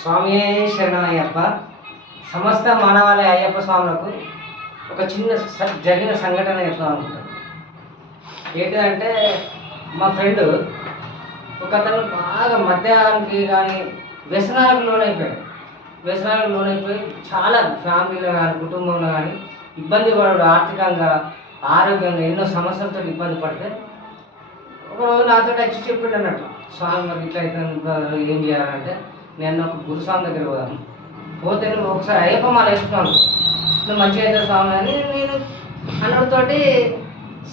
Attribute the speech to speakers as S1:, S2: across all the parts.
S1: స్వామి శరణమయ్యప్ప సమస్త మానవాళి అయ్యప్ప స్వాములకు ఒక చిన్న జరిగిన సంఘటన చెప్తాం అనుకుంటాను ఏంటంటే మా ఫ్రెండ్ ఒక అతను బాగా మద్యానికి కానీ వ్యసనాలకు లోనైపోయాడు. వ్యసనాలకు లోనైపోయి చాలా ఫ్యామిలీలో కానీ కుటుంబంలో కానీ ఇబ్బంది పడడు ఆర్థికంగా ఆరోగ్యంగా ఎన్నో సమస్యలతో ఇబ్బంది పడితే ఒకరోజు నాతో వచ్చి చెప్పిండు అన్నట్టు స్వామి మరి ఇట్లా అయితే ఏం చేయాలంటే నేను ఒక గురుస్వామి దగ్గర పోదాను పోతే నువ్వు ఒకసారి అయ్యప్ప మాల వేసుకున్నాను నువ్వు మంచిగా అయితే స్వామి అని నేను అన్నతోటి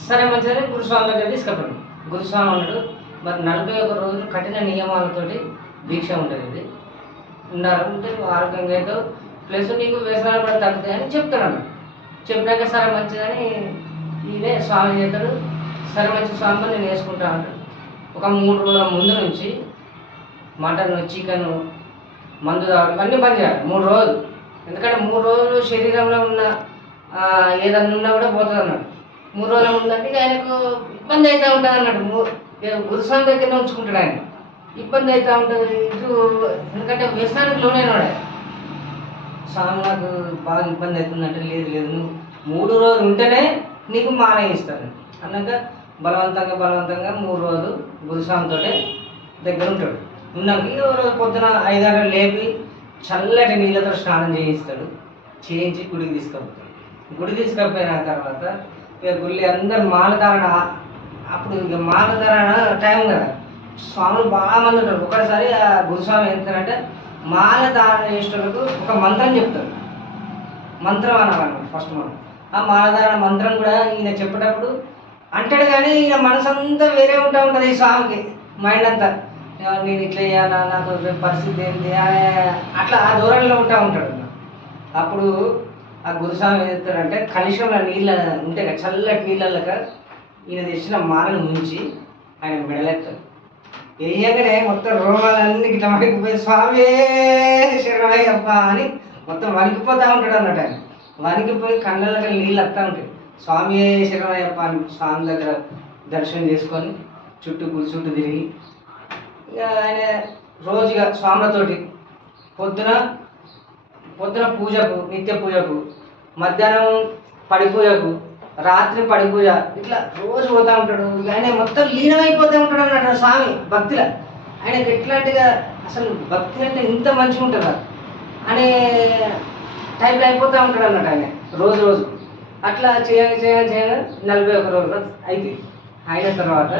S1: సరే మంచిదని గురుస్వామి దగ్గర తీసుకెళ్ళాను. గురుస్వామి అన్నాడు మరి నలభై ఒక రోజులు కఠిన నియమాలతోటి దీక్ష ఉంటుంది ఇది. ఉన్నారు ఉంటే ఆరోగ్యంగా అయితే ప్లస్ నీకు వ్యసనాలు కూడా తగ్గుతాయి అని చెప్తున్నాను చెప్పినాక సరే మంచిదని ఈయనే స్వామి చేస్తాడు. సరే మంచి స్వామి నేను వేసుకుంటా అంటాడు. ఒక మూడు రోజుల ముందు నుంచి మటను చికెన్ మందు తాగడం అన్నీ బంద్ చేయాలి. మూడు రోజులు. ఎందుకంటే మూడు రోజులు శరీరంలో ఉన్న ఏదన్నా ఉన్నా కూడా పోతుంది అన్నాడు మూడు రోజులు ఉందంటే ఆయనకు ఇబ్బంది అయితే ఉంటుంది అన్నాడు మూ- గురుస్వామి దగ్గర ఉంచుకుంటాడు ఆయన. ఇబ్బంది అయితే ఉంటుంది. ఇటు ఎందుకంటే వ్యసనానికి లోనైనాడు. స్వామి నాకు బాగా ఇబ్బంది అవుతుందంటే లేదు లేదు. నువ్వు మూడు రోజులు ఉంటేనే నీకు మానేయిస్తాను ఇస్తాను అన్నాక బలవంతంగా బలవంతంగా మూడు రోజులు గురుస్వామితో దగ్గర ఉంటాడు. నాకు ఇక రోజు పొద్దున ఐదారు లేపి చల్లటి నీళ్ళతో స్నానం చేయిస్తాడు. చేయించి గుడికి తీసుకుపోతాడు. గుడి తీసుకుపోయిన తర్వాత ఇక గుళ్ళి అందరు మాలధారణ అప్పుడు ఇక మాలధారణ టైం కదా. స్వాములు బాగా మంది ఉంటారు. ఒకసారి ఆ గురుస్వామి ఏంటంటే మాలధారణ చేసేటోళ్ళకు ఒక మంత్రం చెప్తారు మంత్రం అనమాట ఫస్ట్ మనం. ఆ మాలధారణ మంత్రం కూడా ఈయన చెప్పేటప్పుడు అంటాడు కానీ ఈయన మనసు అంతా వేరే ఉంటా ఉంటుంది ఈ స్వామికి మైండ్ అంతా. నేను ఇట్లా చేయాలా? నాకు పరిస్థితి ఏంటి అట్లా ఆ దూరంలో ఉంటా ఉంటాడు అప్పుడు ఆ గురుస్వామి ఏం చెప్తాడంటే కలుషంలో నీళ్ళ ఉంటాయి కదా చల్లటి నీళ్ళక ఈయన తెచ్చిన మాలను ముంచి ఆయన మెడలెత్తాడు. వేయగానే మొత్తం రోమాలన్నీ ఇట్లా వణికిపోయి స్వామి శరణయ్యప్ప అని మొత్తం వణికిపోతూ ఉంటాడు అన్నట్టు ఆయన. వణికిపోయి కళ్ళకి నీళ్ళు వస్తూ ఉంటాయి. స్వామి శరణయ్యప్ప అని స్వామి దగ్గర దర్శనం చేసుకొని చుట్టూ గుడి చుట్టూ తిరిగి ఇక ఆయన రోజుగా స్వాములతోటి పొద్దున పొద్దున పూజకు నిత్య పూజకు మధ్యాహ్నం పడి పూజకు రాత్రి పడి పూజ ఇట్లా రోజు పోతా ఉంటాడు. ఇక ఆయన మొత్తం లీనమైపోతూ ఉంటాడు అన్నాడు స్వామి భక్తిలో. ఆయనకి ఎట్లాంటిగా అసలు భక్తి అంటే ఇంత మంచిగా ఉంటుందా అనే టైంలో అయిపోతూ ఉంటాడు అన్నట్టు ఆయన రోజు రోజు. అట్లా చేయగా చేయగా చేయగా నలభై ఒక రోజులు అయితే అయిన తర్వాత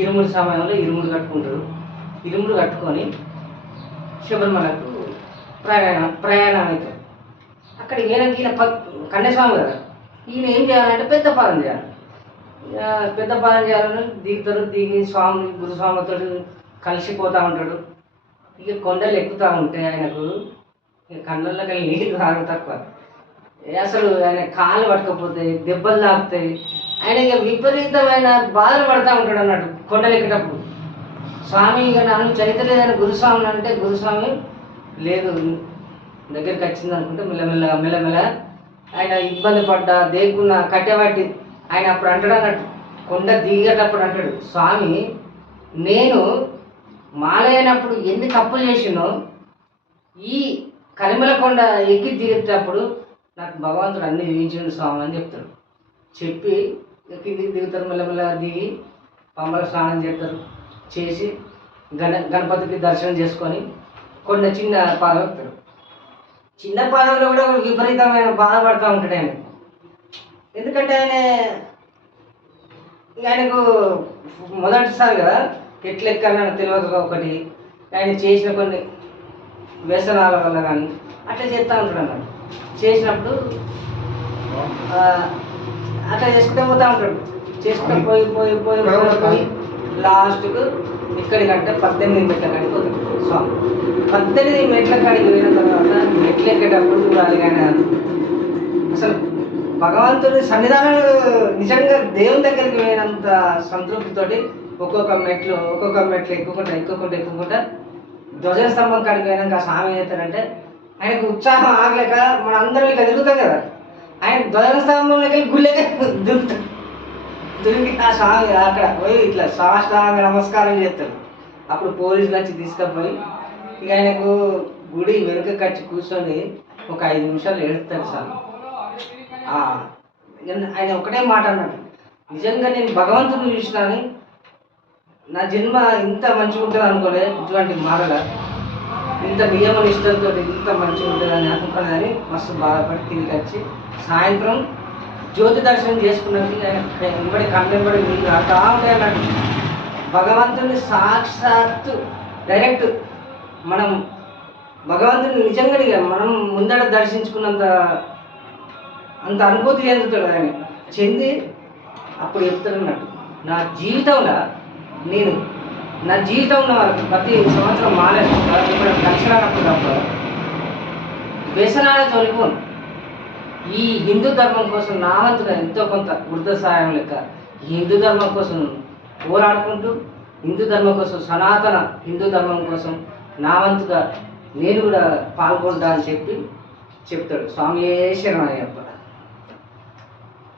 S1: ఇరుముడి సమయంలో ఇరుముడు కట్టుకుంటాడు. ఇరుములు కట్టుకొని శబరిమలకు ప్రయాణం ప్రయాణం అవుతాడు అక్కడ ఈయనకి ఈయన ప కన్యాస్వామి కదా. ఈయన ఏం చేయాలంటే పెద్ద పాలన చేయాలి. పెద్ద పాలన చేయాలని దిగుతారు దిగి స్వామి గురుస్వామితో కలిసిపోతూ ఉంటాడు. ఇక కొండలు ఎక్కుతూ ఉంటే ఆయనకు ఇక కళ్ళల్లోకి వెళ్ళి నీళ్ళు తాగడం తక్కువ. అసలు ఆయన కాళ్ళు పట్టకపోతాయి దెబ్బలు తాకుతాయి ఆయన ఇక విపరీతమైన బాధలు పడతా ఉంటాడు అన్నట్టు కొండలు ఎక్కేటప్పుడు. స్వామి ఇక నన్ను చైతన్యమైన గురుస్వామి అంటే గురుస్వామి లేదు. దగ్గరికి వచ్చింది అనుకుంటే మెల్లమెల్ల మెల్లమెల్ల ఆయన ఇబ్బంది పడ్డా దేకున్న కట్టెబట్టి ఆయన అప్పుడు అంటాడు అన్నట్టు కొండ దిగేటప్పుడు అంటాడు స్వామి నేను మాలైనప్పుడు ఎన్ని తప్పులు చేసినో ఈ కలిమల కొండ ఎక్కి దిగేటప్పుడు నాకు భగవంతుడు అన్ని చూపించిండు స్వామి అని చెప్తాడు. చెప్పి ఎక్కి దిగి దిగుతారు మెల్లమెల్ల దిగి పంబల స్నానం చేస్తారు. చేసి గణ గణపతికి దర్శనం చేసుకొని కొన్ని చిన్న పాదం ఎక్కుతాడు చిన్న పాదంలో కూడా ఒక విపరీతమైన బాధపడుతూ ఉంటాడు ఆయన. ఎందుకంటే ఆయన ఆయనకు మొదటిసారి కదా ఎట్లెక్కాలని తెలియదు ఒకటి. ఆయన చేసిన కొన్ని వ్యసనాల వల్ల కానీ అట్లా చేస్తూ ఉంటాడు అన్నమాట. చేసినప్పుడు అట్లా చేసుకుంటే పోతూ ఉంటాడు. చేసుకుంటే పోయి పోయి పోయి పోయి. లాస్ట్కు లాస్ట్కు ఇక్కడికంటే పద్దెనిమిది మెట్ల కాడికి పోతుంది స్వామి. పద్దెనిమిది మెట్ల కాడికి పోయిన తర్వాత మెట్లు ఎక్కేటప్పుడు చూడాలి కానీ అసలు భగవంతుడి సన్నిధానాలు నిజంగా దేవుని దగ్గరికి పోయినంత సంతృప్తితోటి ఒక్కొక్క మెట్లు ఒక్కొక్క మెట్లు ఎక్కుకుంటా ఎక్కుకుంటా ఎక్కుకుంటా ధ్వజస్తంభం కాడికి పోయినాక ఆ స్వామి ఏం ఆయనకు ఉత్సాహం ఆగలేక మన అందరం ఇట్లా తిరుగుతాం కదా. ఆయన ధ్వజస్తంభంలోకి వెళ్ళి గుళ్ళకే దిగుతాం తిరిగి ఆ సాంగ్ అక్కడ పోయి ఇట్లా సాష్టాంగ నమస్కారం చేస్తారు. అప్పుడు పోలీసులు వచ్చి తీసుకుపోయి ఇక ఆయనకు గుడి వెనుక కచ్చి కూర్చొని ఒక ఐదు నిమిషాలు ఏడుస్తాడు సార్. ఆయన- ఒకటే మాట అన్నాడు. నిజంగా నేను భగవంతుని చూసినాను నా జన్మ ఇంత మంచిగా ఉంటుంది అనుకోలే ఇటువంటి మాటల. ఇంత నియమ నిష్టలతో ఇంత మంచిగా ఉంటుందని అనుకున్నదని మస్తు బాధపడి తిరిగి వచ్చి సాయంత్రం జ్యోతి దర్శనం చేసుకున్నది. వెంబడి కన్నెంబడి నీళ్ళు రాతా ఉంటాయి అన్నట్టు భగవంతుని సాక్షాత్తు డైరెక్ట్ మనం భగవంతుని నిజంగా మనం ముందర దర్శించుకున్నంత అంత అనుభూతి చెందుతాడు ఆయన. చెంది అప్పుడు చెప్తాడన్నట్టు నా జీవితంలో నేను నా జీవితంలో ప్రతి సంవత్సరం మానేసి ఇప్పుడు దక్షిణానప్పుడు తప్ప తొలిపోను ఈ హిందూ ధర్మం కోసం నా వంతుగా ఎంతో కొంత వృద్ధ సాయం లెక్క హిందూ ధర్మం కోసం పోరాడుకుంటూ హిందూ ధర్మం కోసం సనాతన హిందూ ధర్మం కోసం నా వంతుగా నేను కూడా పాల్గొంటా అని చెప్పి చెప్తాడు. స్వామి శరణయ్యప్ప